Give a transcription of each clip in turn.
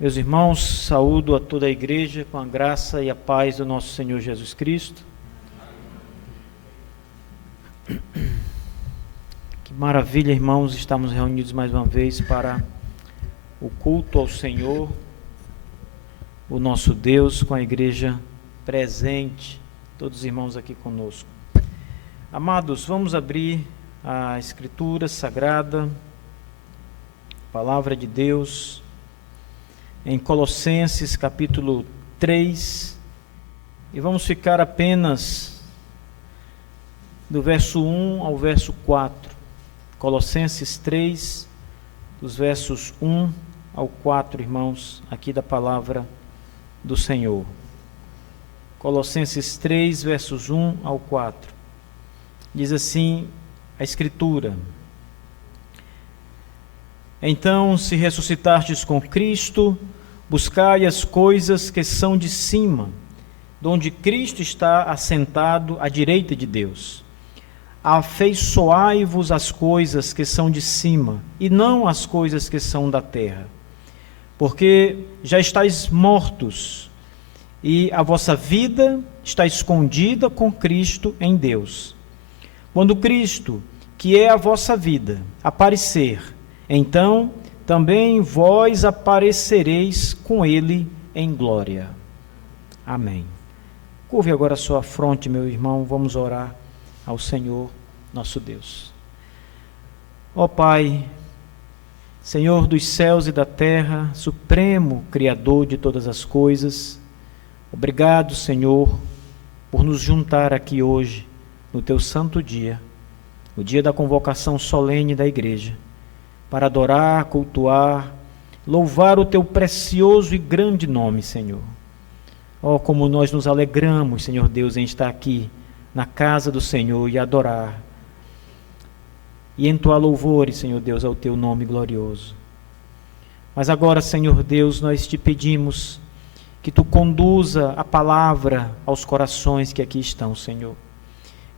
Meus irmãos, saúdo a toda a igreja com a graça e a paz do nosso Senhor Jesus Cristo. Que maravilha, irmãos, estamos reunidos mais uma vez para o culto ao Senhor, o nosso Deus, com a igreja presente, todos os irmãos aqui conosco. Amados, vamos abrir a Escritura Sagrada, Palavra de Deus, em Colossenses capítulo 3, e vamos ficar apenas do verso 1 ao verso 4. Colossenses 3, dos versos 1 ao 4, irmãos, aqui da Palavra do Senhor. Colossenses 3, versos 1 ao 4. Diz assim a Escritura: Então, se ressuscitastes com Cristo, buscai as coisas que são de cima, donde Cristo está assentado à direita de Deus. Afeiçoai-vos às coisas que são de cima, e não às coisas que são da terra. Porque já estáis mortos, e a vossa vida está escondida com Cristo em Deus. Quando Cristo, que é a vossa vida, aparecer, então também vós aparecereis com ele em glória. Amém. Curve agora a sua fronte, meu irmão, vamos orar ao Senhor, nosso Deus. Ó Pai, Senhor dos céus e da terra, supremo Criador de todas as coisas, obrigado, Senhor, por nos juntar aqui hoje, no teu santo dia, o dia da convocação solene da igreja, para adorar, cultuar, louvar o teu precioso e grande nome, Senhor. Oh, como nós nos alegramos, Senhor Deus, em estar aqui na casa do Senhor e adorar e entoar louvores, Senhor Deus, ao teu nome glorioso. Mas agora, Senhor Deus, nós te pedimos que tu conduza a palavra aos corações que aqui estão, Senhor.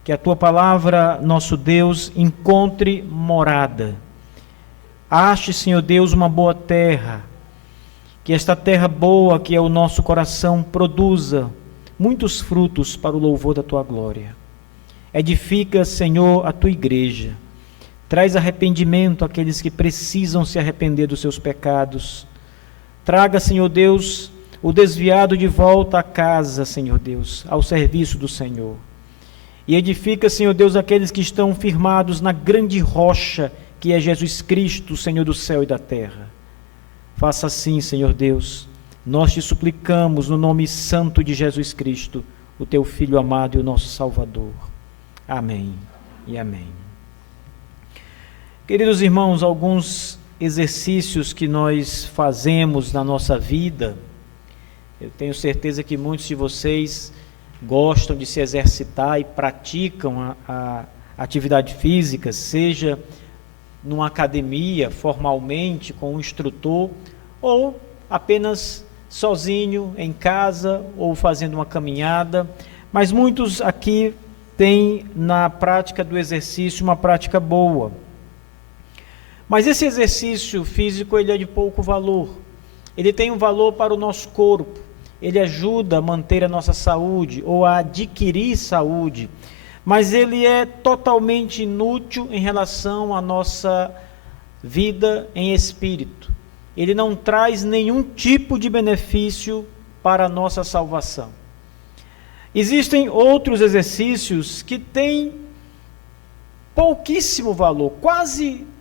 Que a tua palavra, nosso Deus, encontre morada. Ache, Senhor Deus, uma boa terra, que esta terra boa, que é o nosso coração, produza muitos frutos para o louvor da tua glória. Edifica, Senhor, a tua igreja. Traz arrependimento àqueles que precisam se arrepender dos seus pecados. Traga, Senhor Deus, o desviado de volta à casa, Senhor Deus, ao serviço do Senhor. E edifica, Senhor Deus, aqueles que estão firmados na grande rocha, que é Jesus Cristo, Senhor do céu e da terra. Faça assim, Senhor Deus, nós te suplicamos no nome santo de Jesus Cristo, o teu Filho amado e o nosso Salvador. Amém e amém. Queridos irmãos, alguns exercícios que nós fazemos na nossa vida, eu tenho certeza que muitos de vocês gostam de se exercitar e praticam a atividade física, seja numa academia, formalmente, com um instrutor, ou apenas sozinho, em casa, ou fazendo uma caminhada. Mas muitos aqui têm na prática do exercício uma prática boa. Mas esse exercício físico, ele é de pouco valor. Ele tem um valor para o nosso corpo. Ele ajuda a manter a nossa saúde, ou a adquirir saúde, mas ele é totalmente inútil em relação à nossa vida em espírito. Ele não traz nenhum tipo de benefício para a nossa salvação. Existem outros exercícios que têm pouquíssimo valor,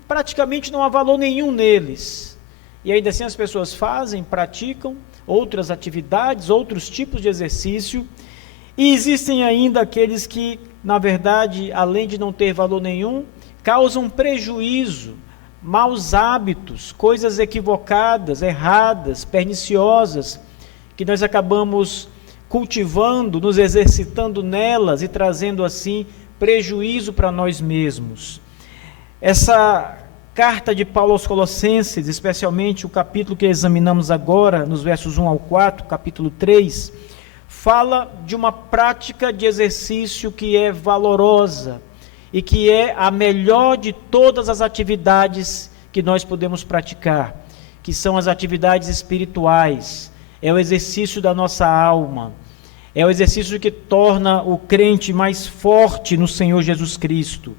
praticamente não há valor nenhum neles. E ainda assim as pessoas fazem, praticam outras atividades, outros tipos de exercício. E existem ainda aqueles que, na verdade, além de não ter valor nenhum, causam prejuízo, maus hábitos, coisas equivocadas, erradas, perniciosas, que nós acabamos cultivando, nos exercitando nelas e trazendo assim prejuízo para nós mesmos. Essa carta de Paulo aos Colossenses, especialmente o capítulo que examinamos agora, nos versos 1 ao 4, capítulo 3, fala de uma prática de exercício que é valorosa e que é a melhor de todas as atividades que nós podemos praticar, que são as atividades espirituais, é o exercício da nossa alma, é o exercício que torna o crente mais forte no Senhor Jesus Cristo.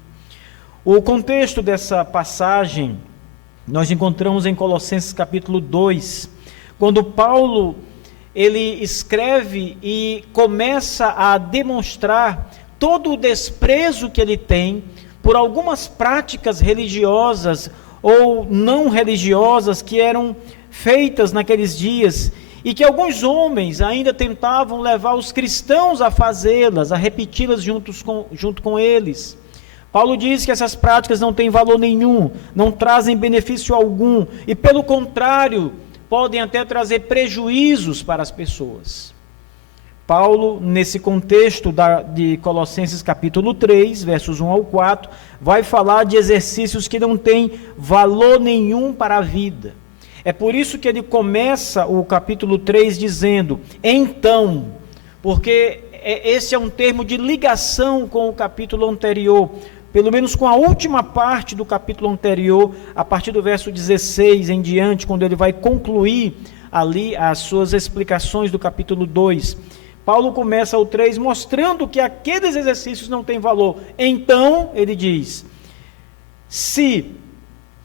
O contexto dessa passagem nós encontramos em Colossenses capítulo 2, quando Paulo ele escreve e começa a demonstrar todo o desprezo que ele tem por algumas práticas religiosas ou não religiosas que eram feitas naqueles dias e que alguns homens ainda tentavam levar os cristãos a fazê-las, a repeti-las junto com eles. Paulo diz que essas práticas não têm valor nenhum, não trazem benefício algum e, pelo contrário, podem até trazer prejuízos para as pessoas. Paulo, nesse contexto de Colossenses capítulo 3, versos 1 ao 4, vai falar de exercícios que não têm valor nenhum para a vida. É por isso que ele começa o capítulo 3 dizendo, então, porque esse é um termo de ligação com o capítulo anterior, pelo menos com a última parte do capítulo anterior, a partir do verso 16 em diante, quando ele vai concluir ali as suas explicações do capítulo 2. Paulo começa o 3 mostrando que aqueles exercícios não têm valor. Então, ele diz, se,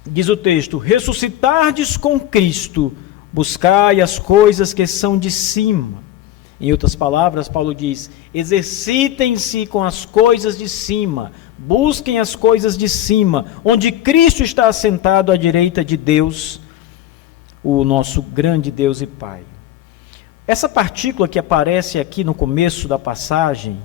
diz o texto, ressuscitardes com Cristo, buscai as coisas que são de cima. Em outras palavras, Paulo diz, exercitem-se com as coisas de cima, busquem as coisas de cima, onde Cristo está assentado à direita de Deus, o nosso grande Deus e Pai. Essa partícula que aparece aqui no começo da passagem,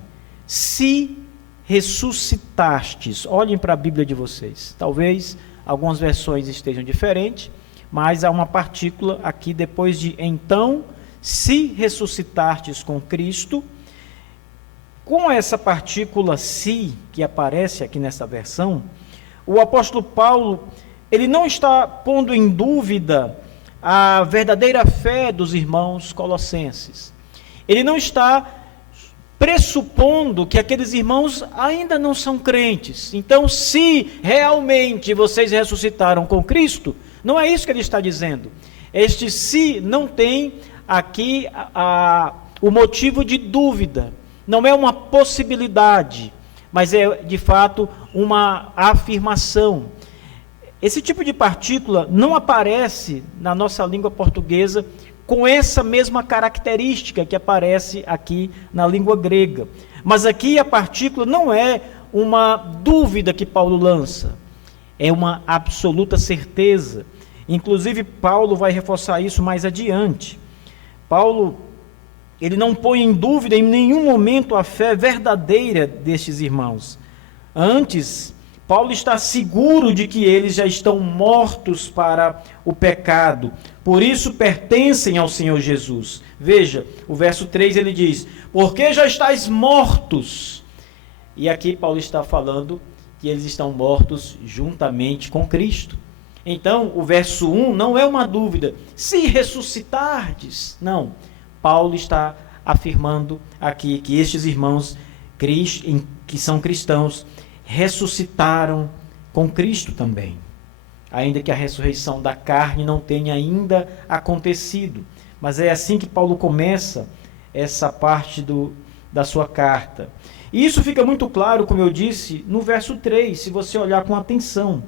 se ressuscitastes, olhem para a Bíblia de vocês, talvez algumas versões estejam diferentes, mas há uma partícula aqui depois de então, se ressuscitastes com Cristo. Com essa partícula se, que aparece aqui nessa versão, o apóstolo Paulo, ele não está pondo em dúvida a verdadeira fé dos irmãos colossenses. Ele não está pressupondo que aqueles irmãos ainda não são crentes. Então, se realmente vocês ressuscitaram com Cristo, não é isso que ele está dizendo. Este se não tem aqui o motivo de dúvida. Não é uma possibilidade, mas é de fato uma afirmação. Esse tipo de partícula não aparece na nossa língua portuguesa com essa mesma característica que aparece aqui na língua grega. Mas aqui a partícula não é uma dúvida que Paulo lança, é uma absoluta certeza. Inclusive, Paulo vai reforçar isso mais adiante. Paulo, ele não põe em dúvida em nenhum momento a fé verdadeira destes irmãos. Antes, Paulo está seguro de que eles já estão mortos para o pecado, por isso pertencem ao Senhor Jesus. Veja, o verso 3 ele diz, porque já estáis mortos. E aqui Paulo está falando que eles estão mortos juntamente com Cristo. Então, o verso 1 não é uma dúvida, se ressuscitardes. Não, Paulo está afirmando aqui que estes irmãos que são cristãos ressuscitaram com Cristo também, ainda que a ressurreição da carne não tenha ainda acontecido. Mas é assim que Paulo começa essa parte da sua carta. E isso fica muito claro, como eu disse, no verso 3, se você olhar com atenção.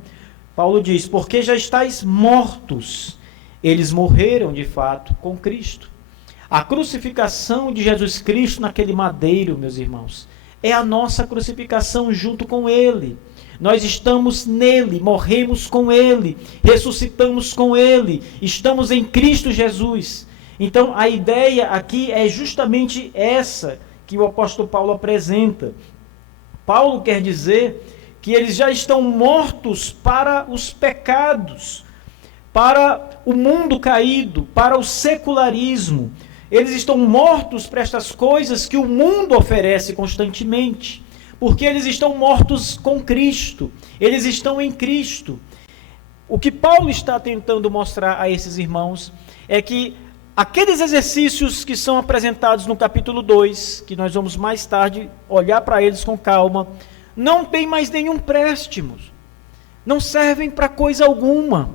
Paulo diz, porque já estáis mortos. Eles morreram, de fato, com Cristo. A crucificação de Jesus Cristo naquele madeiro, meus irmãos, é a nossa crucificação junto com Ele. Nós estamos nele, morremos com Ele, ressuscitamos com Ele, estamos em Cristo Jesus. Então, a ideia aqui é justamente essa que o apóstolo Paulo apresenta. Paulo quer dizer que eles já estão mortos para os pecados, para o mundo caído, para o secularismo. Eles estão mortos para estas coisas que o mundo oferece constantemente, porque eles estão mortos com Cristo, eles estão em Cristo. O que Paulo está tentando mostrar a esses irmãos é que aqueles exercícios que são apresentados no capítulo 2, que nós vamos mais tarde olhar para eles com calma, não tem mais nenhum préstimo, não servem para coisa alguma.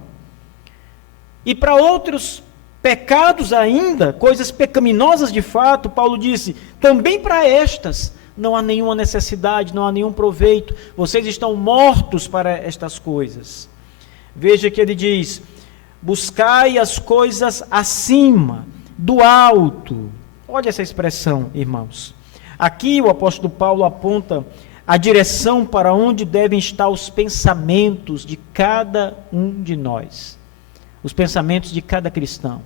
E para outros pecados ainda, coisas pecaminosas de fato, Paulo disse, também para estas não há nenhuma necessidade, não há nenhum proveito, vocês estão mortos para estas coisas. Veja que ele diz, buscai as coisas acima, do alto. Olha essa expressão, irmãos. Aqui o apóstolo Paulo aponta a direção para onde devem estar os pensamentos de cada um de nós. Os pensamentos de cada cristão.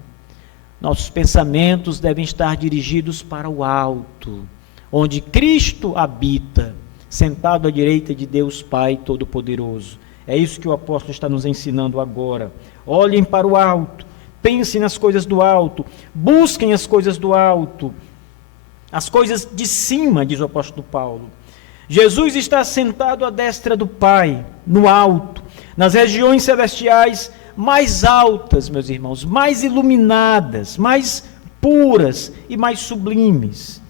Nossos pensamentos devem estar dirigidos para o alto, onde Cristo habita, sentado à direita de Deus Pai Todo-Poderoso. É isso que o apóstolo está nos ensinando agora. Olhem para o alto, pensem nas coisas do alto, busquem as coisas do alto, as coisas de cima, diz o apóstolo Paulo. Jesus está sentado à destra do Pai, no alto, nas regiões celestiais mais altas, meus irmãos, mais iluminadas, mais puras e mais sublimes.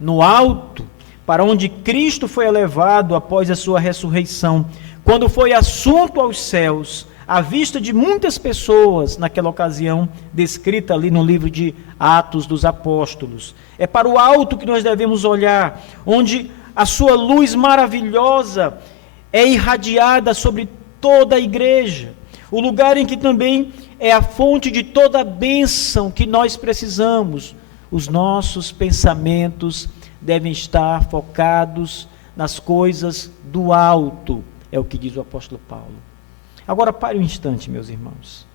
No alto, para onde Cristo foi elevado após a sua ressurreição, quando foi assunto aos céus, à vista de muitas pessoas naquela ocasião, descrita ali no livro de Atos dos Apóstolos. É para o alto que nós devemos olhar, onde a sua luz maravilhosa é irradiada sobre toda a igreja. O lugar em que também é a fonte de toda a bênção que nós precisamos. Os nossos pensamentos devem estar focados nas coisas do alto, é o que diz o apóstolo Paulo. Agora pare um instante, meus irmãos,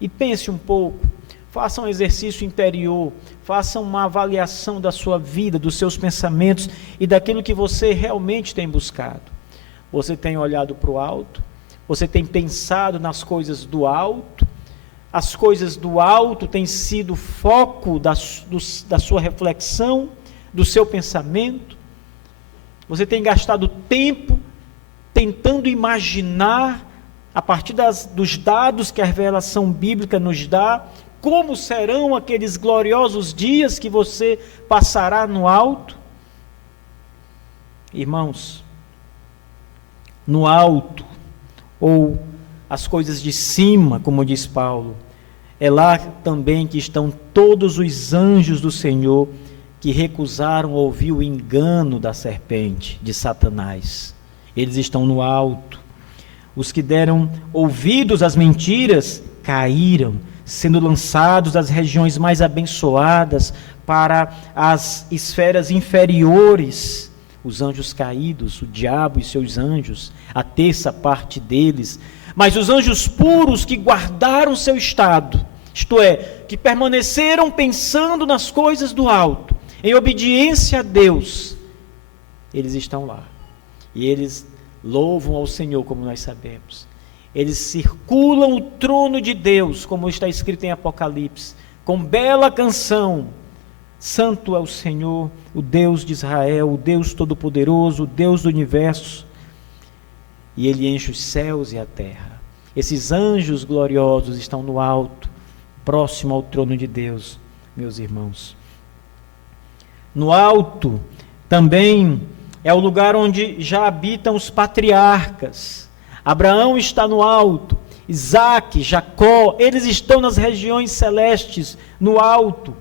e pense um pouco, faça um exercício interior, faça uma avaliação da sua vida, dos seus pensamentos e daquilo que você realmente tem buscado. Você tem olhado para o alto? Você tem pensado nas coisas do alto? As coisas do alto têm sido foco da sua reflexão, do seu pensamento? Você tem gastado tempo tentando imaginar, a partir dos dados que a revelação bíblica nos dá, como serão aqueles gloriosos dias que você passará no alto? Irmãos, no alto, ou as coisas de cima, como diz Paulo, é lá também que estão todos os anjos do Senhor que recusaram ouvir o engano da serpente, de Satanás. Eles estão no alto. Os que deram ouvidos às mentiras caíram, sendo lançados das regiões mais abençoadas para as esferas inferiores. Os anjos caídos, o diabo e seus anjos, a terça parte deles. Mas os anjos puros que guardaram seu estado, isto é, que permaneceram pensando nas coisas do alto, em obediência a Deus, eles estão lá. E eles louvam ao Senhor, como nós sabemos. Eles circulam o trono de Deus, como está escrito em Apocalipse, com bela canção. Santo é o Senhor, o Deus de Israel, o Deus Todo-Poderoso, o Deus do Universo. E Ele enche os céus e a terra. Esses anjos gloriosos estão no alto, próximo ao trono de Deus, meus irmãos. No alto também é o lugar onde já habitam os patriarcas. Abraão está no alto, Isaque, Jacó, eles estão nas regiões celestes, no alto.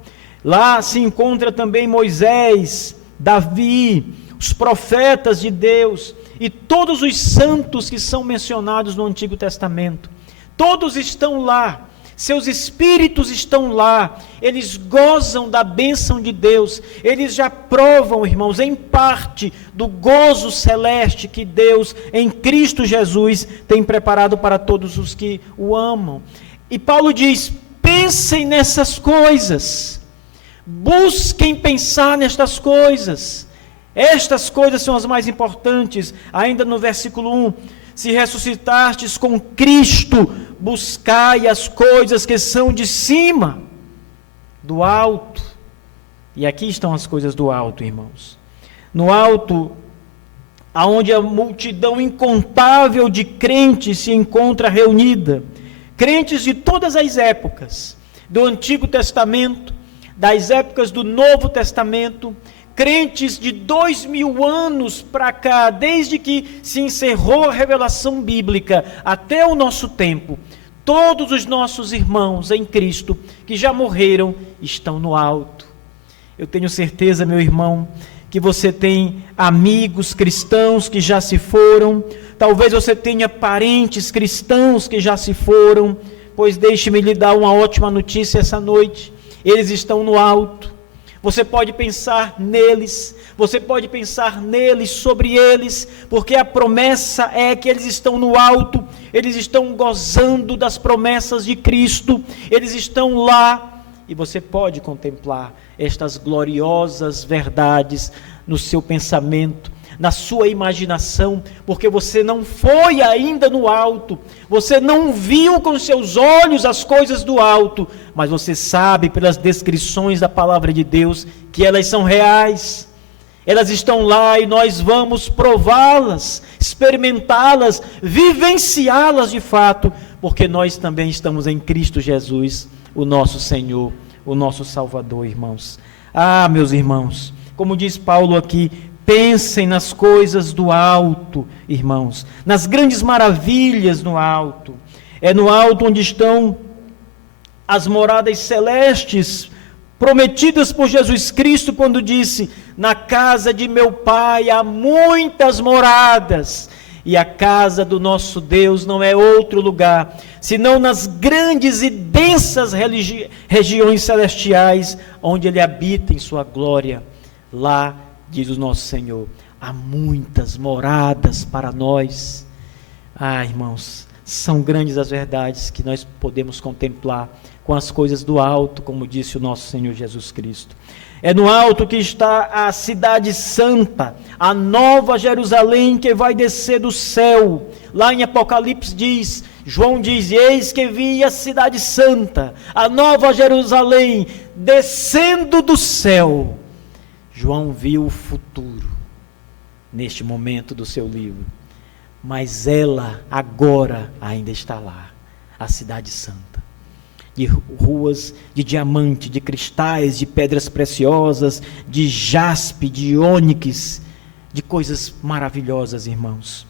Lá se encontra também Moisés, Davi, os profetas de Deus e todos os santos que são mencionados no Antigo Testamento. Todos estão lá, seus espíritos estão lá, eles gozam da bênção de Deus, eles já provam, irmãos, em parte do gozo celeste que Deus, em Cristo Jesus, tem preparado para todos os que o amam. E Paulo diz, pensem nessas coisas, busquem pensar nestas coisas. Estas coisas são as mais importantes. Ainda no versículo 1, se ressuscitastes com Cristo, buscai as coisas que são de cima, do alto. E aqui estão as coisas do alto, irmãos. No alto, aonde a multidão incontável de crentes se encontra reunida. Crentes de todas as épocas, do Antigo Testamento, das épocas do Novo Testamento, crentes de 2000 anos para cá, desde que se encerrou a revelação bíblica até o nosso tempo, todos os nossos irmãos em Cristo que já morreram estão no alto. Eu tenho certeza, meu irmão, que você tem amigos cristãos que já se foram, talvez você tenha parentes cristãos que já se foram, pois deixe-me lhe dar uma ótima notícia essa noite: eles estão no alto. Você pode pensar neles, sobre eles, porque a promessa é que eles estão no alto, eles estão gozando das promessas de Cristo, eles estão lá, e você pode contemplar estas gloriosas verdades no seu pensamento, na sua imaginação, porque você não foi ainda no alto, você não viu com seus olhos as coisas do alto, mas você sabe pelas descrições da palavra de Deus que elas são reais, elas estão lá e nós vamos prová-las, experimentá-las, vivenciá-las de fato, porque nós também estamos em Cristo Jesus, o nosso Senhor, o nosso Salvador, irmãos. Ah, meus irmãos, como diz Paulo aqui, pensem nas coisas do alto, irmãos, nas grandes maravilhas no alto. É no alto onde estão as moradas celestes, prometidas por Jesus Cristo, quando disse: na casa de meu Pai há muitas moradas, e a casa do nosso Deus não é outro lugar, senão nas grandes e densas regiões celestiais, onde Ele habita em sua glória. Lá, diz o nosso Senhor, há muitas moradas para nós. Ah, irmãos, são grandes as verdades que nós podemos contemplar com as coisas do alto, como disse o nosso Senhor Jesus Cristo. É no alto que está a cidade santa, a nova Jerusalém que vai descer do céu. Lá em Apocalipse diz, João diz: eis que vi a cidade santa, a nova Jerusalém, descendo do céu. João viu o futuro neste momento do seu livro, mas ela agora ainda está lá, a cidade santa, de ruas de diamante, de cristais, de pedras preciosas, de jaspe, de ônix, de coisas maravilhosas, irmãos.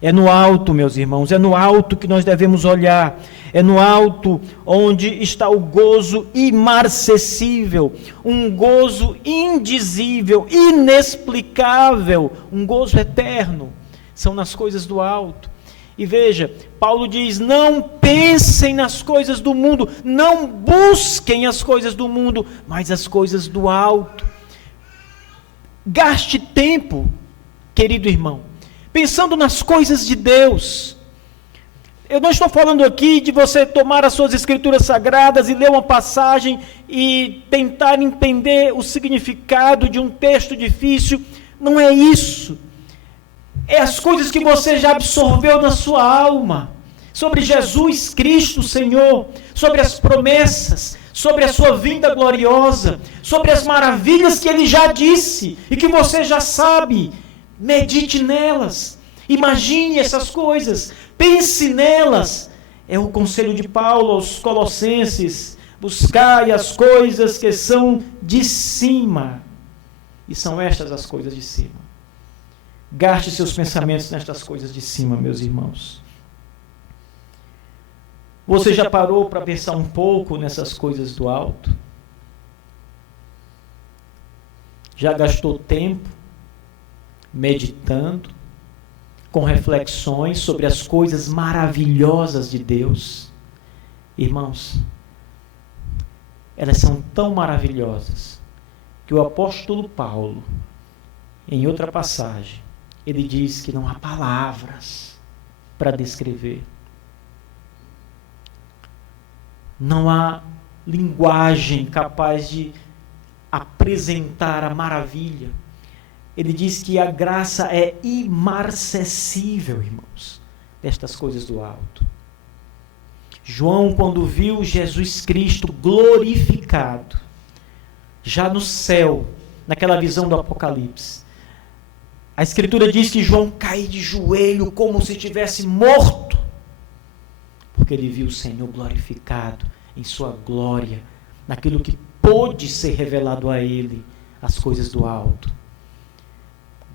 É no alto, meus irmãos, é no alto que nós devemos olhar, é no alto onde está o gozo imarcessível, um gozo indizível, inexplicável, um gozo eterno, são nas coisas do alto. E veja, Paulo diz: não pensem nas coisas do mundo, não busquem as coisas do mundo, mas as coisas do alto. Gaste tempo, querido irmão, pensando nas coisas de Deus. Eu não estou falando aqui de você tomar as suas escrituras sagradas e ler uma passagem e tentar entender o significado de um texto difícil. Não é isso. É as coisas que você já absorveu na sua alma, sobre Jesus Cristo, Senhor, sobre as promessas, sobre a sua vinda gloriosa, sobre as maravilhas que Ele já disse e que você já sabe. Medite nelas, imagine essas coisas, pense nelas. É o conselho de Paulo aos Colossenses: buscai as coisas que são de cima, e são estas as coisas de cima. Gaste seus pensamentos nestas coisas de cima, meus irmãos. Você já parou para pensar um pouco nessas coisas do alto? Já gastou tempo meditando, com reflexões sobre as coisas maravilhosas de Deus? Irmãos, elas são tão maravilhosas que o apóstolo Paulo, em outra passagem, ele diz que não há palavras para descrever. Não há linguagem capaz de apresentar a maravilha. Ele diz que a graça é imarcessível, irmãos, destas coisas do alto. João, quando viu Jesus Cristo glorificado, já no céu, naquela visão do Apocalipse, a Escritura diz que João caiu de joelho como se estivesse morto, porque ele viu o Senhor glorificado em sua glória, naquilo que pôde ser revelado a ele, as coisas do alto.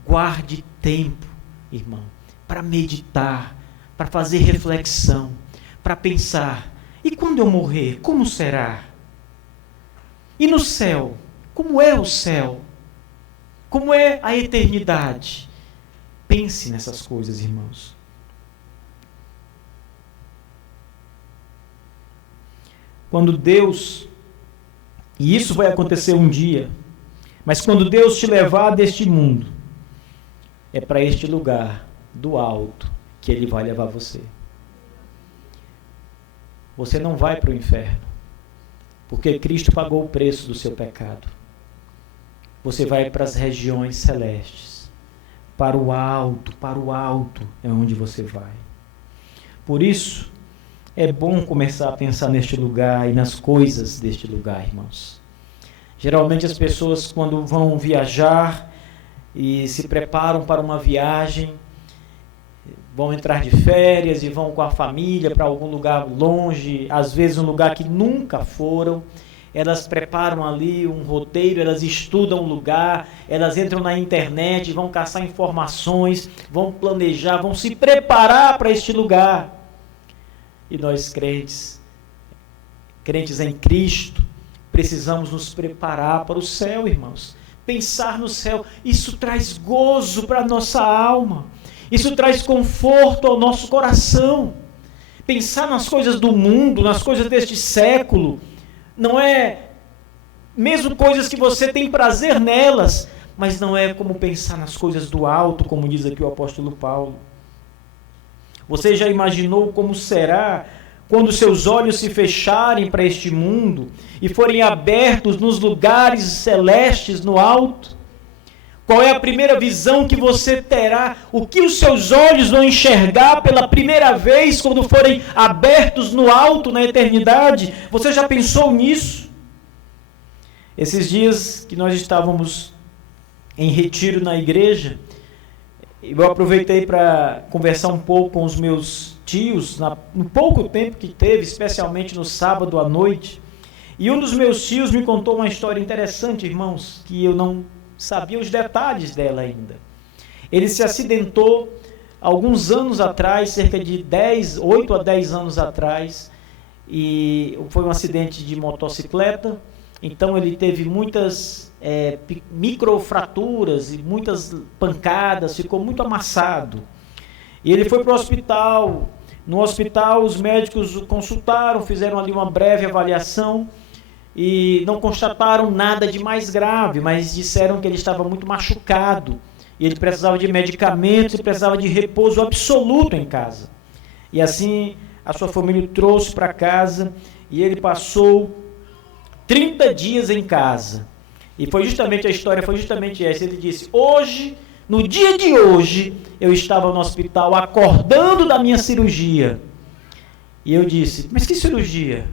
Guarde tempo, irmão, para meditar, para fazer reflexão, para pensar E quando eu morrer, como será? E no céu, como é o céu? Como é a eternidade? Pense nessas coisas, irmãos. Quando Deus, e isso vai acontecer um dia, mas quando Deus te levar deste mundo, é para este lugar do alto que Ele vai levar você. Você não vai para o inferno, porque Cristo pagou o preço do seu pecado. Você vai para as regiões celestes, para o alto é onde você vai. Por isso, é bom começar a pensar neste lugar e nas coisas deste lugar, irmãos. Geralmente as pessoas, quando vão viajar e se preparam para uma viagem, vão entrar de férias e vão com a família para algum lugar longe, às vezes um lugar que nunca foram. Elas preparam ali um roteiro, elas estudam o lugar, elas entram na internet, vão caçar informações, vão planejar, vão se preparar para este lugar. E nós crentes em Cristo, precisamos nos preparar para o céu, irmãos. Pensar no céu, isso traz gozo para a nossa alma. Isso traz conforto ao nosso coração. Pensar nas coisas do mundo, nas coisas deste século, não é mesmo coisas que você tem prazer nelas, mas não é como pensar nas coisas do alto, como diz aqui o apóstolo Paulo. Você já imaginou como será quando seus olhos se fecharem para este mundo e forem abertos nos lugares celestes no alto? Qual é a primeira visão que você terá? O que os seus olhos vão enxergar pela primeira vez quando forem abertos no alto, na eternidade? Você já pensou nisso? Esses dias que nós estávamos em retiro na igreja, eu aproveitei para conversar um pouco com os meus tios, no pouco tempo que teve, especialmente no sábado à noite. E um dos meus tios me contou uma história interessante, irmãos, que eu não sabia os detalhes dela ainda. Ele se acidentou alguns anos atrás, cerca de 8 a 10 anos atrás, e foi um acidente de motocicleta. Então ele teve muitas microfraturas e muitas pancadas, ficou muito amassado. E ele foi para o hospital. No hospital os médicos o consultaram, fizeram ali uma breve avaliação e não constataram nada de mais grave, mas disseram que ele estava muito machucado. E ele precisava de medicamentos e precisava de repouso absoluto em casa. E assim a sua família o trouxe para casa e ele passou 30 dias em casa. E foi justamente a história, foi justamente essa. Ele disse: hoje, no dia de hoje, eu estava no hospital acordando da minha cirurgia. E eu disse: mas que cirurgia?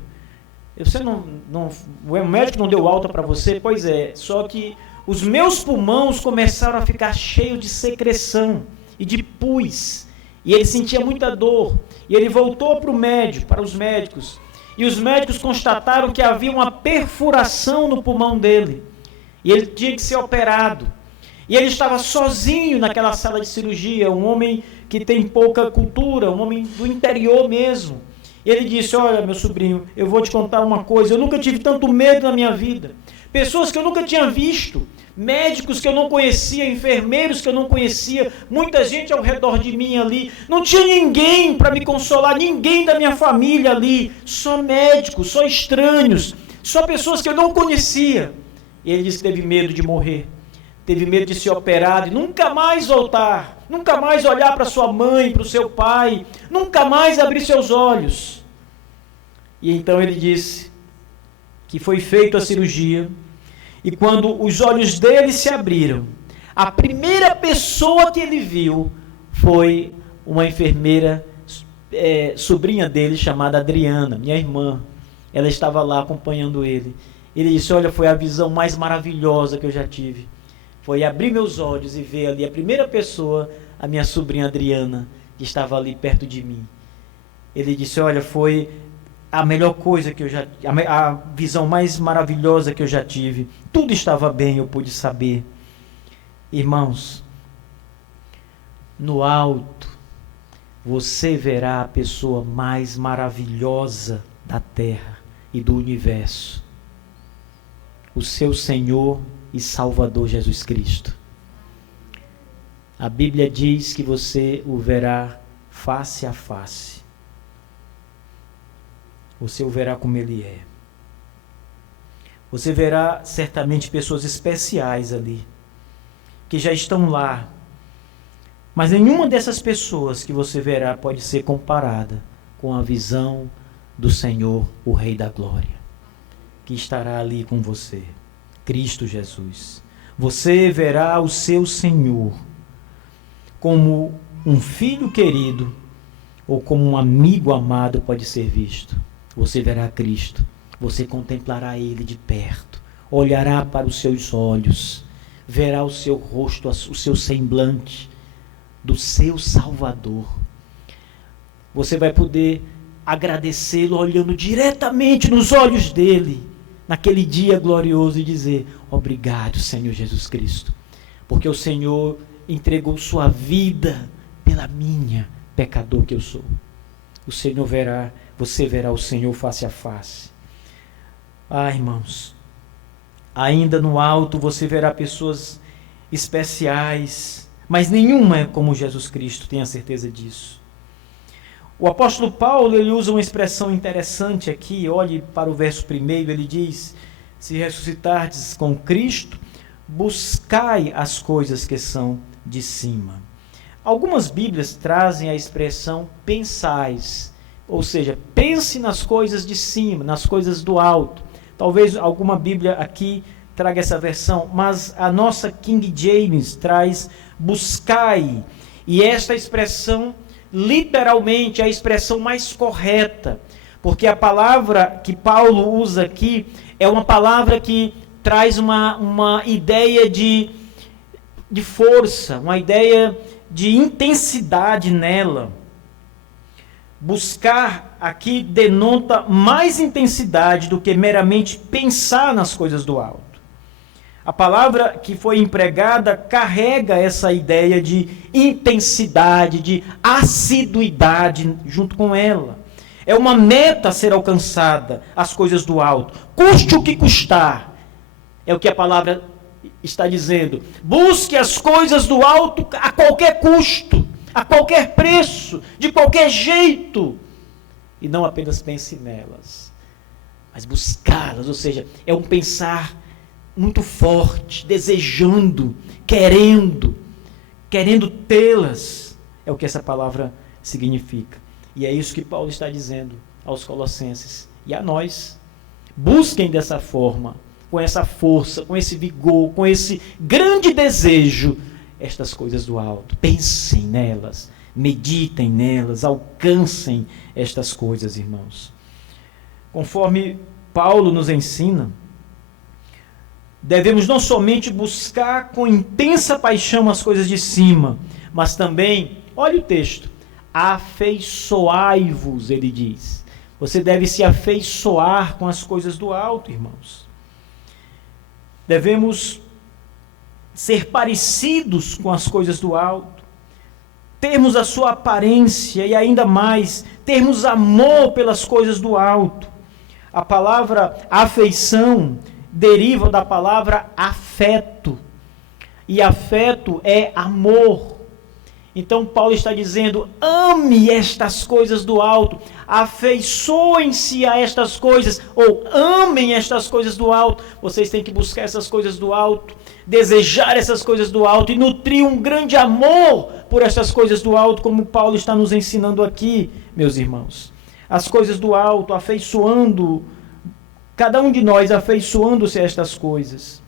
O médico não deu alta para você? Pois é, só que os meus pulmões começaram a ficar cheios de secreção e de pus. E ele sentia muita dor. E ele voltou para os médicos. E os médicos constataram que havia uma perfuração no pulmão dele. E ele tinha que ser operado. E ele estava sozinho naquela sala de cirurgia, um homem que tem pouca cultura, um homem do interior mesmo. E ele disse: olha, meu sobrinho, eu vou te contar uma coisa, eu nunca tive tanto medo na minha vida. Pessoas que eu nunca tinha visto, médicos que eu não conhecia, enfermeiros que eu não conhecia, muita gente ao redor de mim ali. Não tinha ninguém para me consolar, ninguém da minha família ali, só médicos, só estranhos, só pessoas que eu não conhecia. E ele disse que teve medo de morrer, teve medo de ser operado e nunca mais voltar, nunca mais olhar para sua mãe, para o seu pai, nunca mais abrir seus olhos. E então ele disse que foi feita a cirurgia e quando os olhos dele se abriram, a primeira pessoa que ele viu foi uma enfermeira, sobrinha dele, chamada Adriana, minha irmã. Ela estava lá acompanhando ele. Ele disse: olha, foi a visão mais maravilhosa que eu já tive. Foi abrir meus olhos e ver ali a primeira pessoa, a minha sobrinha Adriana, que estava ali perto de mim. Ele disse: olha, foi a melhor coisa que eu já... a visão mais maravilhosa que eu já tive. Tudo estava bem, eu pude saber. Irmãos, no alto, você verá a pessoa mais maravilhosa da terra e do universo, o seu Senhor e Salvador Jesus Cristo. A Bíblia diz que você o verá face a face. Você o verá como Ele é. Você verá certamente pessoas especiais ali, que já estão lá. Mas nenhuma dessas pessoas que você verá pode ser comparada com a visão do Senhor, o Rei da Glória, que estará ali com você, Cristo Jesus. Você verá o seu Senhor como um filho querido ou como um amigo amado pode ser visto. Você verá Cristo, você contemplará Ele de perto, olhará para os seus olhos, verá o seu rosto, o seu semblante do seu Salvador. Você vai poder agradecê-lo olhando diretamente nos olhos dele, naquele dia glorioso, e dizer: obrigado, Senhor Jesus Cristo, porque o Senhor entregou sua vida pela minha, pecador que eu sou. O Senhor verá, você verá o Senhor face a face. Ah, irmãos, ainda no alto você verá pessoas especiais, mas nenhuma é como Jesus Cristo, tenha certeza disso. O apóstolo Paulo, ele usa uma expressão interessante aqui. Olhe para o verso 1, ele diz: se ressuscitardes com Cristo, buscai as coisas que são de cima. Algumas Bíblias trazem a expressão pensais, ou seja, pense nas coisas de cima, nas coisas do alto. Talvez alguma Bíblia aqui traga essa versão, mas a nossa King James traz buscai, e esta expressão literalmente é a expressão mais correta, porque a palavra que Paulo usa aqui é uma palavra que traz uma ideia de força, uma ideia de intensidade nela. Buscar aqui denota mais intensidade do que meramente pensar nas coisas do alto. A palavra que foi empregada carrega essa ideia de intensidade, de assiduidade junto com ela. É uma meta a ser alcançada, as coisas do alto. Custe o que custar. É o que a palavra está dizendo. Busque as coisas do alto a qualquer custo, a qualquer preço, de qualquer jeito. E não apenas pense nelas, mas buscá-las. Ou seja, é um pensar muito forte, desejando, querendo tê-las. É o que essa palavra significa. E é isso que Paulo está dizendo aos Colossenses e a nós. Busquem dessa forma, com essa força, com esse vigor, com esse grande desejo, estas coisas do alto. Pensem nelas, meditem nelas, alcancem estas coisas, irmãos. Conforme Paulo nos ensina, devemos não somente buscar com intensa paixão as coisas de cima, mas também, olha o texto, afeiçoai-vos, ele diz. Você deve se afeiçoar com as coisas do alto, irmãos. Devemos ser parecidos com as coisas do alto, termos a sua aparência e ainda mais, termos amor pelas coisas do alto. A palavra afeição deriva da palavra afeto, e afeto é amor. Então Paulo está dizendo: ame estas coisas do alto, afeiçoem-se a estas coisas, ou amem estas coisas do alto. Vocês têm que buscar essas coisas do alto, desejar essas coisas do alto e nutrir um grande amor por estas coisas do alto, como Paulo está nos ensinando aqui, meus irmãos. As coisas do alto, afeiçoando, cada um de nós afeiçoando-se a estas coisas.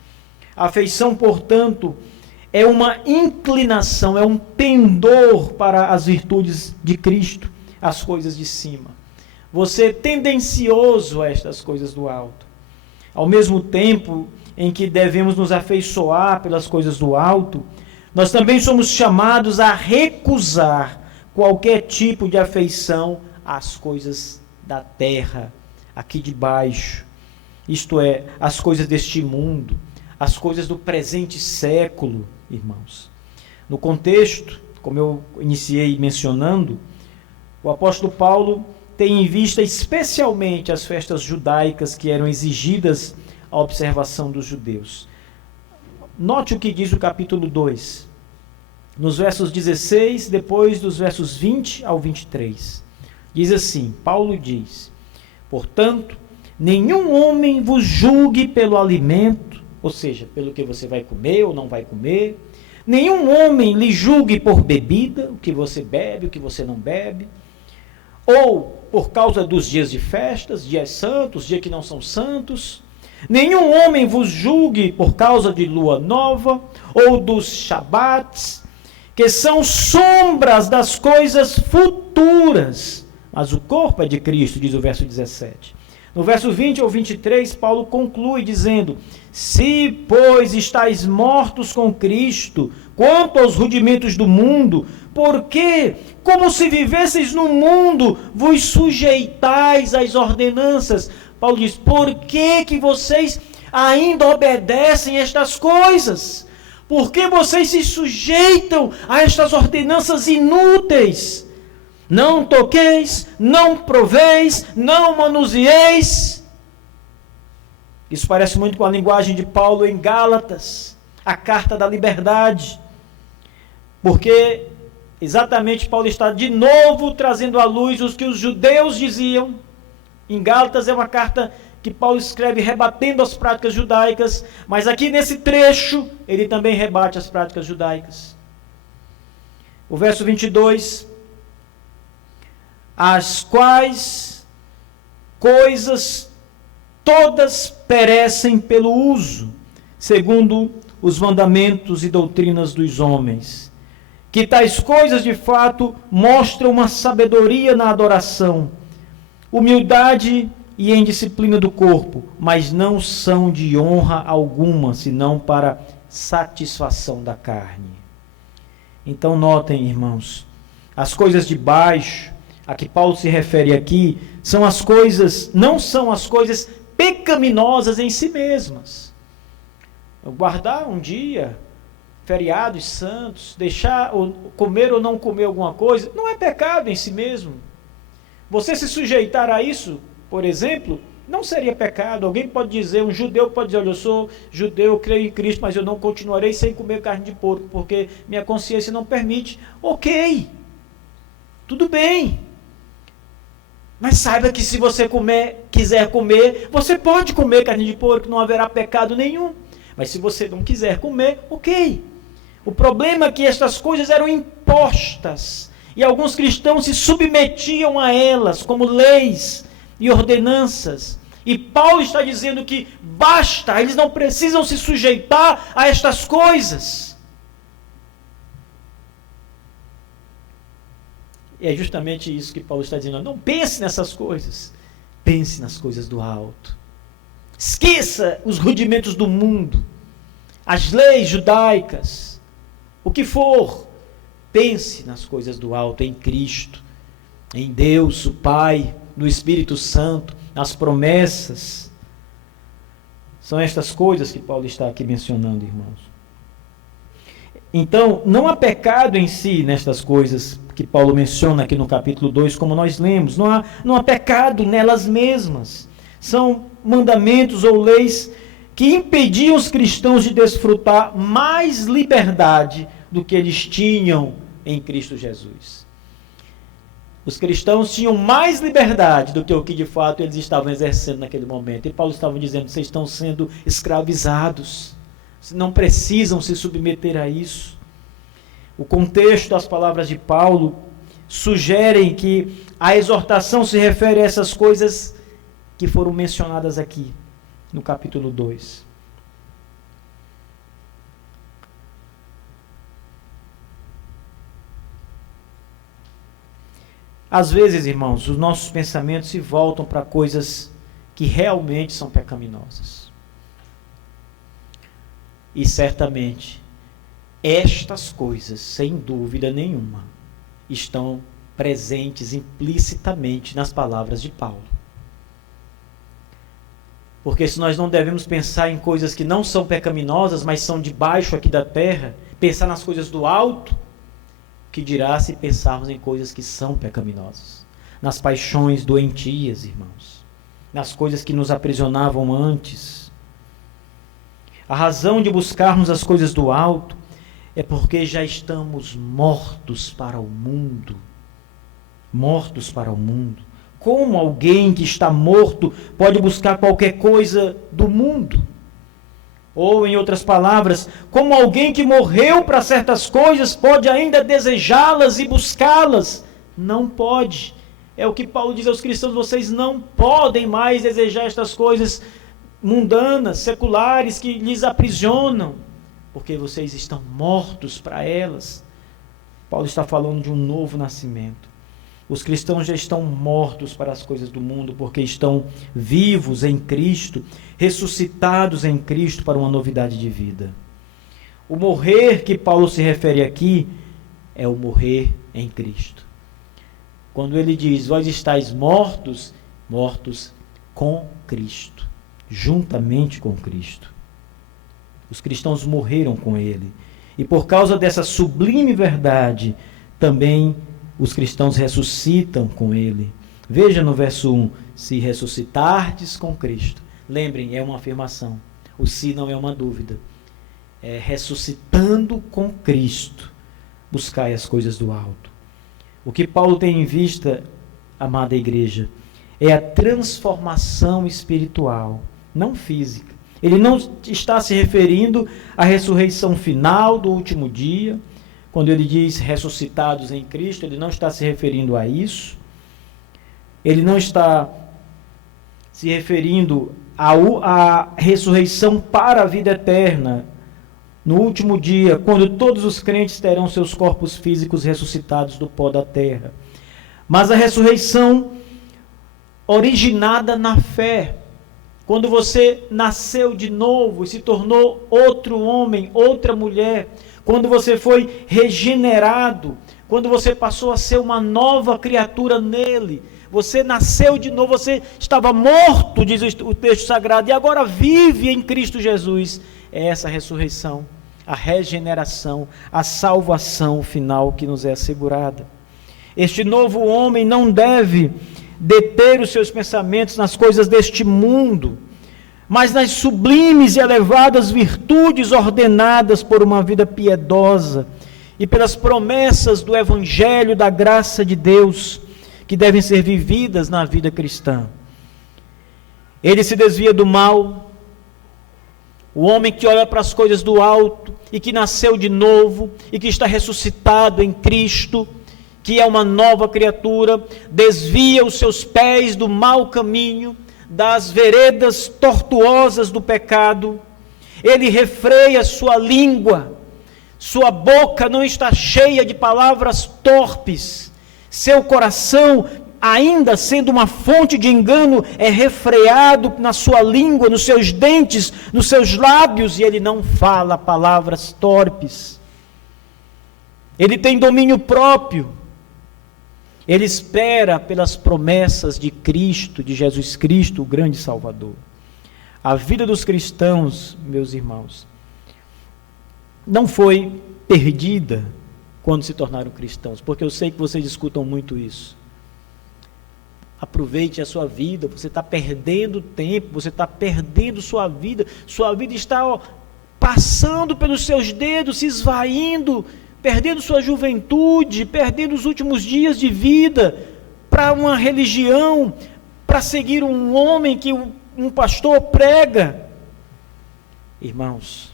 A afeição, portanto, é uma inclinação, é um pendor para as virtudes de Cristo, as coisas de cima. Você é tendencioso a estas coisas do alto. Ao mesmo tempo em que devemos nos afeiçoar pelas coisas do alto, nós também somos chamados a recusar qualquer tipo de afeição às coisas da terra, aqui de baixo. Isto é, as coisas deste mundo, as coisas do presente século, irmãos. No contexto, como eu iniciei mencionando, o apóstolo Paulo tem em vista especialmente as festas judaicas que eram exigidas à observação dos judeus. Note o que diz o capítulo 2, nos versos 16, depois dos versos 20 ao 23. Diz assim, Paulo diz: portanto, nenhum homem vos julgue pelo alimento, ou seja, pelo que você vai comer ou não vai comer. Nenhum homem lhe julgue por bebida, o que você bebe, o que você não bebe, ou por causa dos dias de festas, dias santos, dias que não são santos. Nenhum homem vos julgue por causa de lua nova, ou dos shabats, que são sombras das coisas futuras, mas o corpo é de Cristo, diz o verso 17. No verso 20 ao 23, Paulo conclui dizendo: se, pois, estáis mortos com Cristo, quanto aos rudimentos do mundo, porque, como se vivesseis no mundo, vos sujeitais às ordenanças. Paulo diz, por que vocês ainda obedecem estas coisas? Por que vocês se sujeitam a estas ordenanças inúteis? Não toqueis, não proveis, não manuseeis. Isso parece muito com a linguagem de Paulo em Gálatas, a carta da liberdade. Porque exatamente Paulo está de novo trazendo à luz os que os judeus diziam. Em Gálatas é uma carta que Paulo escreve rebatendo as práticas judaicas, mas aqui nesse trecho ele também rebate as práticas judaicas. O verso 22, as quais coisas todas perecem pelo uso, segundo os mandamentos e doutrinas dos homens, que tais coisas de fato mostram uma sabedoria na adoração, humildade e em disciplina do corpo, mas não são de honra alguma, senão para satisfação da carne. Então notem, irmãos, as coisas de baixo, a que Paulo se refere aqui, são as coisas, não são as coisas pecaminosas em si mesmas. Guardar um dia, feriados santos, deixar ou comer ou não comer alguma coisa, não é pecado em si mesmo. Você se sujeitar a isso, por exemplo, não seria pecado. Alguém pode dizer, um judeu pode dizer, olha, eu sou judeu, eu creio em Cristo, mas eu não continuarei sem comer carne de porco, porque minha consciência não permite. Ok, tudo bem. Mas saiba que se você quiser comer, você pode comer carne de porco, não haverá pecado nenhum. Mas se você não quiser comer, ok. O problema é que estas coisas eram impostas, e alguns cristãos se submetiam a elas como leis e ordenanças. E Paulo está dizendo que basta, eles não precisam se sujeitar a estas coisas. E é justamente isso que Paulo está dizendo. Não pense nessas coisas, pense nas coisas do alto. Esqueça os rudimentos do mundo, as leis judaicas, o que for. Pense nas coisas do alto, em Cristo, em Deus, o Pai, no Espírito Santo, nas promessas. São estas coisas que Paulo está aqui mencionando, irmãos. Então, não há pecado em si nestas coisas que Paulo menciona aqui no capítulo 2, como nós lemos. Não há pecado nelas mesmas. São mandamentos ou leis que impediam os cristãos de desfrutar mais liberdade do que eles tinham em Cristo Jesus. Os cristãos tinham mais liberdade do que o que de fato eles estavam exercendo naquele momento. E Paulo estava dizendo, vocês estão sendo escravizados. Não precisam se submeter a isso. O contexto das palavras de Paulo sugerem que a exortação se refere a essas coisas que foram mencionadas aqui no capítulo 2. Às vezes, irmãos, os nossos pensamentos se voltam para coisas que realmente são pecaminosas. E certamente, estas coisas, sem dúvida nenhuma, estão presentes implicitamente nas palavras de Paulo. Porque se nós não devemos pensar em coisas que não são pecaminosas, mas são de baixo aqui da terra, pensar nas coisas do alto, que dirá se pensarmos em coisas que são pecaminosas. nas paixões doentias, irmãos, nas coisas que nos aprisionavam antes. A razão de buscarmos as coisas do alto é porque já estamos mortos para o mundo. Mortos para o mundo. Como alguém que está morto pode buscar qualquer coisa do mundo? Ou, em outras palavras, como alguém que morreu para certas coisas pode ainda desejá-las e buscá-las? Não pode. É o que Paulo diz aos cristãos: vocês não podem mais desejar estas coisas mundanas, seculares, que lhes aprisionam, porque vocês estão mortos para elas. Paulo está falando de um novo nascimento. Os cristãos já estão mortos para as coisas do mundo, porque estão vivos em Cristo, ressuscitados em Cristo para uma novidade de vida. O morrer que Paulo se refere aqui é o morrer em Cristo. Quando ele diz: vós estáis mortos, mortos com Cristo, juntamente com Cristo. Os cristãos morreram com ele. E por causa dessa sublime verdade, também os cristãos ressuscitam com ele. Veja no verso 1, se ressuscitardes com Cristo. Lembrem, é uma afirmação. O se não é uma dúvida. É ressuscitando com Cristo, buscai as coisas do alto. O que Paulo tem em vista, amada igreja, é a transformação espiritual, não física. Ele não está se referindo à ressurreição final do último dia. Quando ele diz ressuscitados em Cristo, ele não está se referindo a isso. Ele não está se referindo à ressurreição para a vida eterna, no último dia, quando todos os crentes terão seus corpos físicos ressuscitados do pó da terra. Mas a ressurreição originada na fé. Quando você nasceu de novo e se tornou outro homem, outra mulher, quando você foi regenerado, quando você passou a ser uma nova criatura nele, você nasceu de novo, você estava morto, diz o texto sagrado, e agora vive em Cristo Jesus. É essa ressurreição, a regeneração, a salvação final que nos é assegurada. Este novo homem não deve deter os seus pensamentos nas coisas deste mundo, mas nas sublimes e elevadas virtudes ordenadas por uma vida piedosa e pelas promessas do Evangelho da graça de Deus, que devem ser vividas na vida cristã. Ele se desvia do mal. O homem que olha para as coisas do alto e que nasceu de novo e que está ressuscitado em Cristo, que é uma nova criatura, desvia os seus pés do mau caminho, das veredas tortuosas do pecado. Ele refreia sua língua, sua boca não está cheia de palavras torpes, seu coração, ainda sendo uma fonte de engano, é refreado na sua língua, nos seus dentes, nos seus lábios, e ele não fala palavras torpes. Ele tem domínio próprio. Ele espera pelas promessas de Cristo, de Jesus Cristo, o grande Salvador. A vida dos cristãos, meus irmãos, não foi perdida quando se tornaram cristãos, porque eu sei que vocês escutam muito isso. Aproveite a sua vida, você está perdendo tempo, você está perdendo sua vida está passando pelos seus dedos, se esvaindo, perdendo sua juventude, perdendo os últimos dias de vida para uma religião, para seguir um homem que um pastor prega. Irmãos,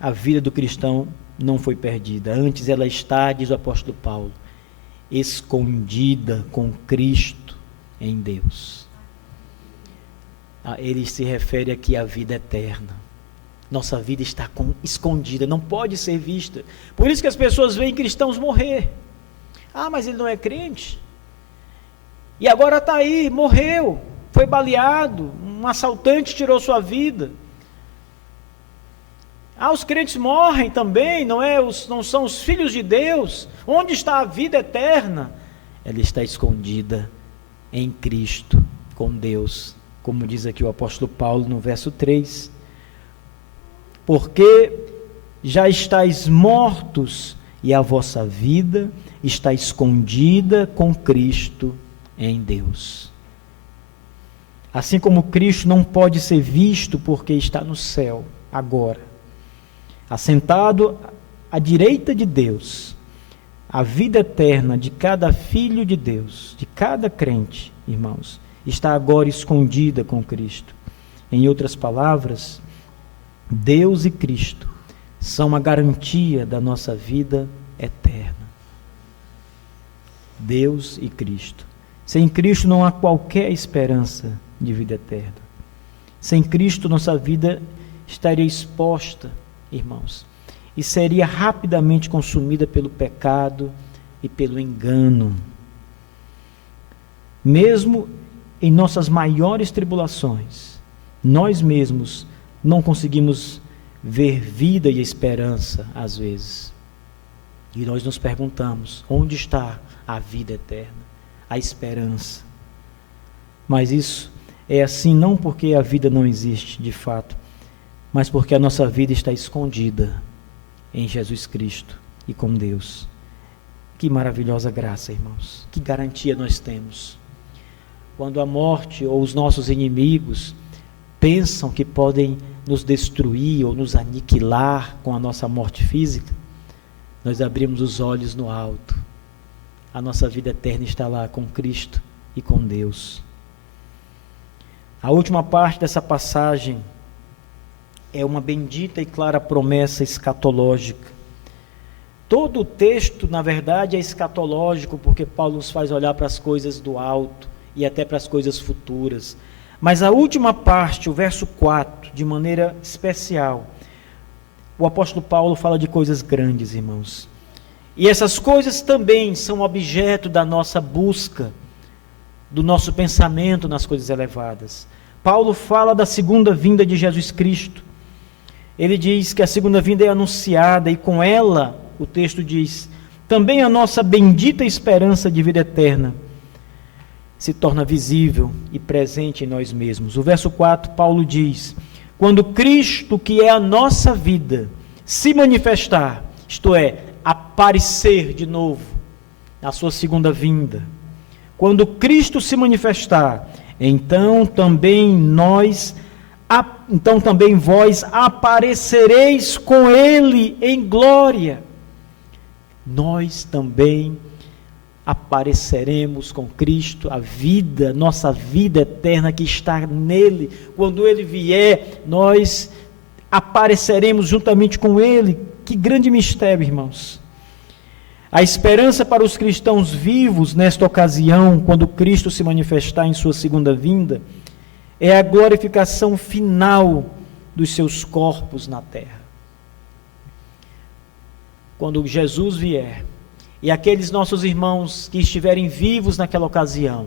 a vida do cristão não foi perdida, antes ela está, diz o apóstolo Paulo, escondida com Cristo em Deus. Ele se refere aqui à vida eterna. Nossa vida está escondida, não pode ser vista. Por isso que as pessoas veem cristãos morrer. Ah, mas ele não é crente. E agora está aí, morreu, foi baleado, um assaltante tirou sua vida. Ah, os crentes morrem também, não são os filhos de Deus. Onde está a vida eterna? Ela está escondida em Cristo, com Deus, como diz aqui o apóstolo Paulo no verso 3. Porque já estáis mortos, e a vossa vida está escondida com Cristo em Deus. Assim como Cristo não pode ser visto porque está no céu agora, assentado à direita de Deus, a vida eterna de cada filho de Deus, de cada crente, irmãos, está agora escondida com Cristo. Em outras palavras, Deus e Cristo são a garantia da nossa vida eterna. Deus e Cristo. Sem Cristo não há qualquer esperança de vida eterna. Sem Cristo nossa vida estaria exposta, irmãos, e seria rapidamente consumida pelo pecado e pelo engano. Mesmo em nossas maiores tribulações, nós mesmos não conseguimos ver vida e esperança às vezes. E nós nos perguntamos, onde está a vida eterna, a esperança? Mas isso é assim não porque a vida não existe de fato, mas porque a nossa vida está escondida em Jesus Cristo e com Deus. Que maravilhosa graça, irmãos. Que garantia nós temos. Quando a morte ou os nossos inimigos pensam que podem nos destruir ou nos aniquilar com a nossa morte física, nós abrimos os olhos no alto. A nossa vida eterna está lá com Cristo e com Deus. A última parte dessa passagem é uma bendita e clara promessa escatológica. Todo o texto, na verdade, é escatológico, porque Paulo nos faz olhar para as coisas do alto e até para as coisas futuras. Mas a última parte, o verso 4, de maneira especial, o apóstolo Paulo fala de coisas grandes, irmãos. E essas coisas também são objeto da nossa busca, do nosso pensamento nas coisas elevadas. Paulo fala da segunda vinda de Jesus Cristo. Ele diz que a segunda vinda é anunciada e com ela, o texto diz, também a nossa bendita esperança de vida eterna se torna visível e presente em nós mesmos. O verso 4, Paulo diz, quando Cristo, que é a nossa vida, se manifestar, isto é, aparecer de novo, na sua segunda vinda, quando Cristo se manifestar, então também vós aparecereis com Ele em glória. Nós também apareceremos com Cristo, a vida, nossa vida eterna que está nele. Quando Ele vier, nós apareceremos juntamente com Ele. Que grande mistério, irmãos. A esperança para os cristãos vivos nesta ocasião, quando Cristo se manifestar em sua segunda vinda, é a glorificação final dos seus corpos na terra. Quando Jesus vier, e aqueles nossos irmãos que estiverem vivos naquela ocasião,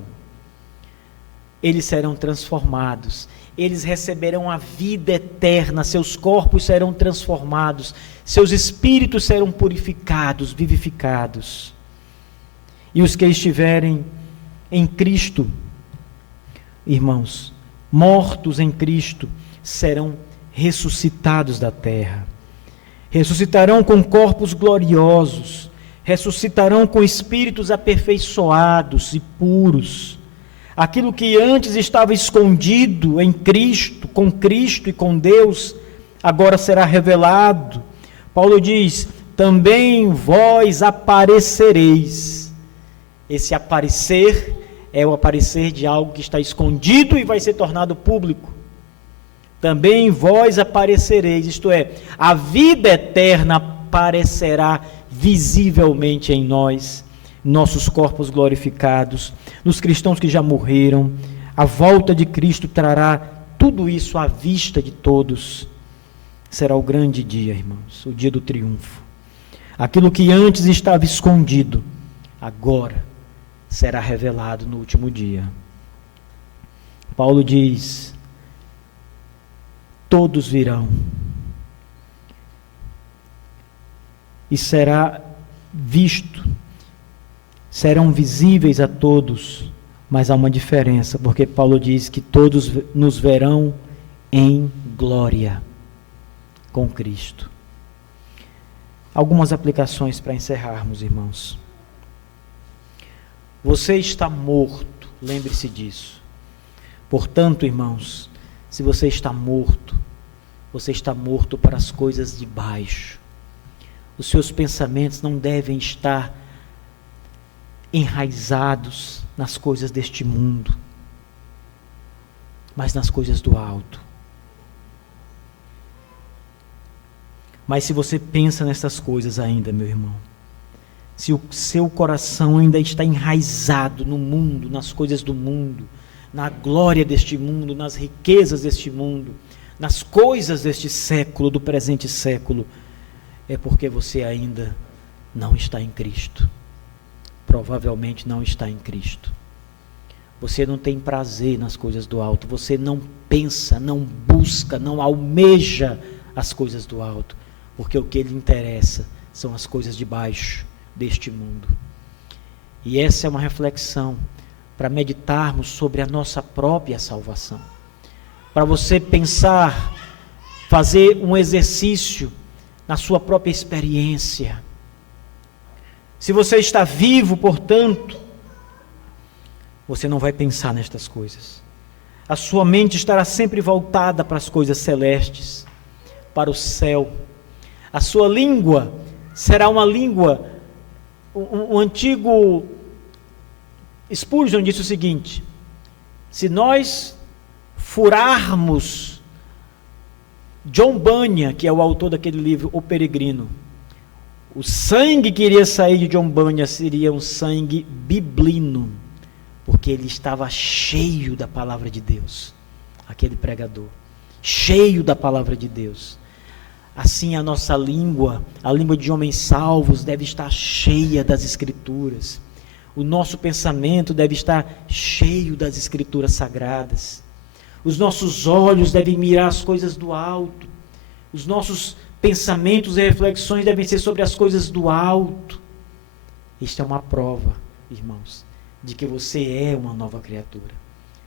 eles serão transformados, eles receberão a vida eterna, seus corpos serão transformados, seus espíritos serão purificados, vivificados. E os que estiverem em Cristo, irmãos, mortos em Cristo, serão ressuscitados da terra. Ressuscitarão com corpos gloriosos, ressuscitarão com espíritos aperfeiçoados e puros. Aquilo que antes estava escondido em Cristo, com Cristo e com Deus, agora será revelado. Paulo diz, também vós aparecereis. Esse aparecer é o aparecer de algo que está escondido e vai ser tornado público. Também vós aparecereis, isto é, a vida eterna aparecerá visivelmente em nós, nossos corpos glorificados, nos cristãos que já morreram. A volta de Cristo trará tudo isso à vista de todos. Será o grande dia, irmãos, o dia do triunfo. Aquilo que antes estava escondido, agora será revelado no último dia. Paulo diz, todos virão, e será visto, serão visíveis a todos, mas há uma diferença, porque Paulo diz que todos nos verão em glória com Cristo. Algumas aplicações para encerrarmos, irmãos. Você está morto, lembre-se disso. Portanto, irmãos, se você está morto para as coisas de baixo. Os seus pensamentos não devem estar enraizados nas coisas deste mundo, mas nas coisas do alto. Mas se você pensa nessas coisas ainda, meu irmão, se o seu coração ainda está enraizado no mundo, nas coisas do mundo, na glória deste mundo, nas riquezas deste mundo, nas coisas deste século, do presente século, é porque você ainda não está em Cristo. Provavelmente não está em Cristo. Você não tem prazer nas coisas do alto, você não pensa, não busca, não almeja as coisas do alto, porque o que lhe interessa são as coisas de baixo deste mundo. E essa é uma reflexão para meditarmos sobre a nossa própria salvação. Para você pensar, fazer um exercício na sua própria experiência. Se você está vivo, portanto, você não vai pensar nestas coisas. A sua mente estará sempre voltada para as coisas celestes, para o céu. A sua língua será uma língua. Um antigo Spurgeon disse o seguinte: se nós furarmos John Bunyan, que é o autor daquele livro O Peregrino, o sangue que iria sair de John Bunyan seria um sangue biblino, porque ele estava cheio da palavra de Deus, aquele pregador, cheio da palavra de Deus. Assim a nossa língua, a língua de homens salvos, deve estar cheia das Escrituras. O nosso pensamento deve estar cheio das Escrituras sagradas. Os nossos olhos devem mirar as coisas do alto. Os nossos pensamentos e reflexões devem ser sobre as coisas do alto. Isto é uma prova, irmãos, de que você é uma nova criatura,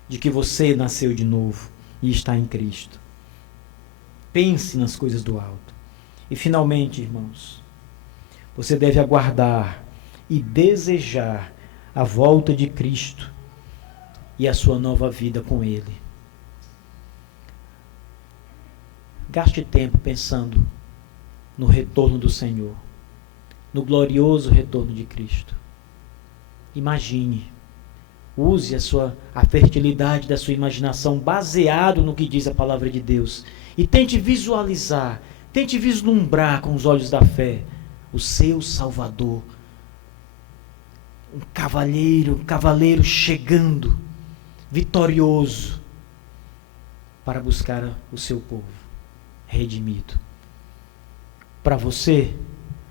de que você nasceu de novo e está em Cristo. Pense nas coisas do alto. E finalmente, irmãos, você deve aguardar e desejar a volta de Cristo e a sua nova vida com Ele. Gaste tempo pensando no retorno do Senhor, no glorioso retorno de Cristo. Imagine, use a fertilidade da sua imaginação baseado no que diz a palavra de Deus e tente visualizar, tente vislumbrar com os olhos da fé o seu Salvador, um cavaleiro chegando, vitorioso, para buscar o seu povo redimido. Para você,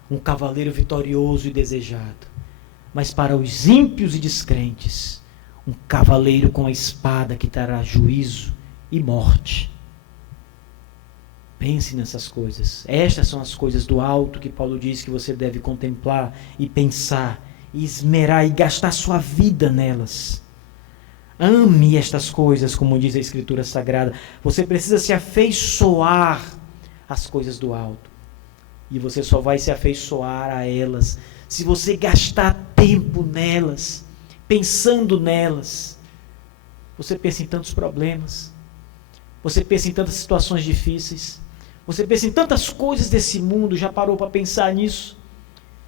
um cavaleiro vitorioso e desejado, mas para os ímpios e descrentes, um cavaleiro com a espada que trará juízo e morte. Pense nessas coisas. Estas são as coisas do alto que Paulo diz que você deve contemplar e pensar, e esmerar e gastar sua vida nelas. Ame estas coisas, como diz a Escritura Sagrada. Você precisa se afeiçoar às coisas do alto. E você só vai se afeiçoar a elas se você gastar tempo nelas, pensando nelas. Você pensa em tantos problemas, você pensa em tantas situações difíceis, você pensa em tantas coisas desse mundo. Já parou para pensar nisso?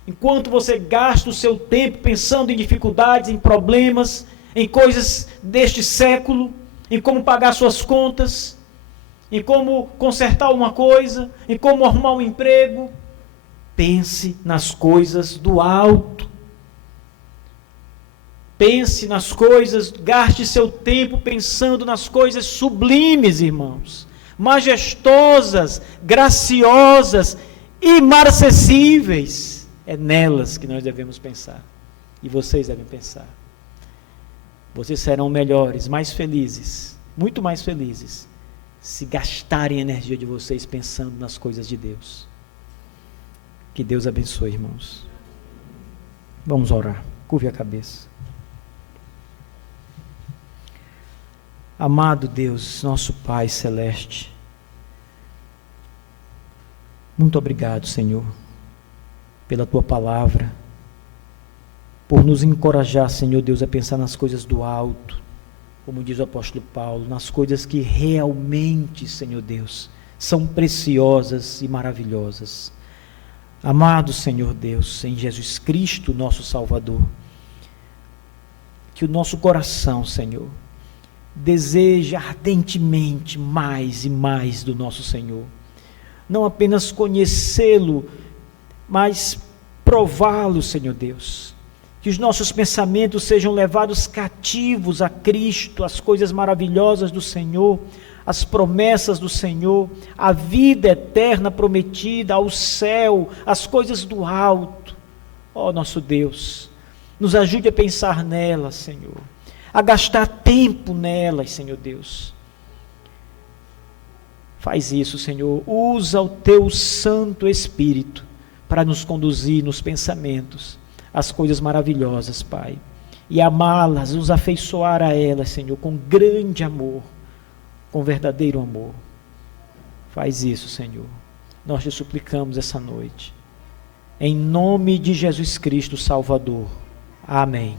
Enquanto você gasta o seu tempo pensando em dificuldades, em problemas, em coisas deste século, em como pagar suas contas, em como consertar uma coisa, em como arrumar um emprego, pense nas coisas do alto. Pense nas coisas, gaste seu tempo pensando nas coisas sublimes, irmãos, majestosas, graciosas, imarcessíveis. É nelas que nós devemos pensar. E vocês devem pensar. Vocês serão melhores, mais felizes, muito mais felizes, se gastarem a energia de vocês pensando nas coisas de Deus. Que Deus abençoe, irmãos. Vamos orar. Curve a cabeça. Amado Deus, nosso Pai Celeste, muito obrigado, Senhor, pela Tua palavra, por nos encorajar, Senhor Deus, a pensar nas coisas do alto, como diz o apóstolo Paulo, nas coisas que realmente, Senhor Deus, são preciosas e maravilhosas. Amado Senhor Deus, em Jesus Cristo, nosso Salvador, que o nosso coração, Senhor, deseja ardentemente mais e mais do nosso Senhor. Não apenas conhecê-lo, mas prová-lo, Senhor Deus. Que os nossos pensamentos sejam levados cativos a Cristo, as coisas maravilhosas do Senhor, as promessas do Senhor, a vida eterna prometida, ao céu, as coisas do alto. Ó nosso Deus, nos ajude a pensar nelas, Senhor, a gastar tempo nelas, Senhor Deus. Faz isso, Senhor, usa o Teu Santo Espírito para nos conduzir nos pensamentos, as coisas maravilhosas, Pai, e amá-las, nos afeiçoar a elas, Senhor, com grande amor, com verdadeiro amor. Faz isso, Senhor. Nós te suplicamos essa noite. Em nome de Jesus Cristo, Salvador. Amém.